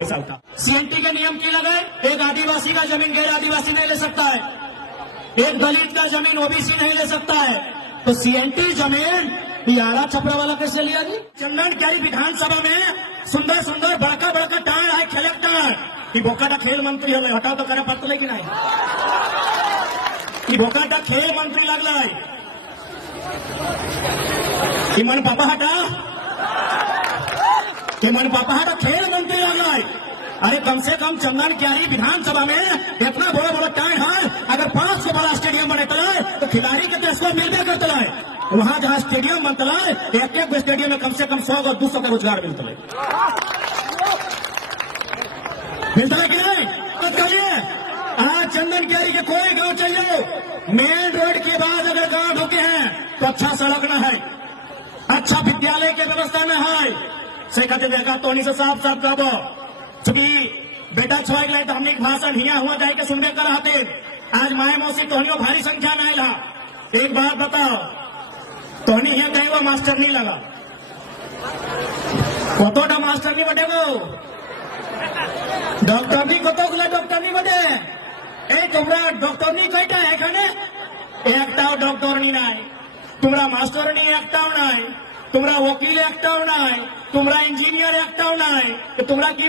CNT के नियम की लगाए, एक आदिवासी का जमीन गैर आदिवासी नहीं ले सकता है, एक दलित का जमीन ओबीसी नहीं ले सकता है, तो सीएनटी जमीन यारा छपरा वाला कैसे लिया जी? चंदन क्यारी विधानसभा में सुंदर सुंदर बड़का बड़का टायर है कलेक्टर की बोकाटा खेल मंत्री है, हटाओ तो करे पड़ता कि नहीं कि बोकाटा खेल मंत्री लगल कि मन पापा हटा खेल मंत्री लगल। अरे कम से कम चंदन क्यारी विधानसभा में इतना बड़ा बड़ा टायर है, अगर 500 बड़ा स्टेडियम बने तो खिलाड़ी के देश को मिलते करते है। वहां जहां स्टेडियम बनता है एक एक स्टेडियम में कम से कम 100 और 200 का रोजगार मिलता है कि नहीं? बताइए, आज चंदन क्यारी के कोई गांव चाहिए, मेन रोड के बाद अगर गांव ढुके हैं तो अच्छा सड़क न है, अच्छा विद्यालय के व्यवस्था में है से कहते देखा तो से साफ साफ कहो चूंकि बेटा छुआई लाए तो हमने भाषण हिया हुआ जाए के सुनने कर रहे। आज माए मौसी तोहनियों भारी संख्या में आयला। एक बात बताओ, तोहनी हिया गई वो मास्टर नहीं लगा कतोटा मास्टर नहीं बटे गो डॉक्टर नहीं कतो गुला डॉक्टर नहीं बटे ए तुम्हारा डॉक्टर नहीं कईटा है खाने एकटाও डॉक्टर नहीं নাই, তোমরা মাস্টার नहीं एकटाও নাই, তোমরা वकील एकटाও নাই, তোমরা इंजीनियर एकटाও নাই, तो তোমরা কি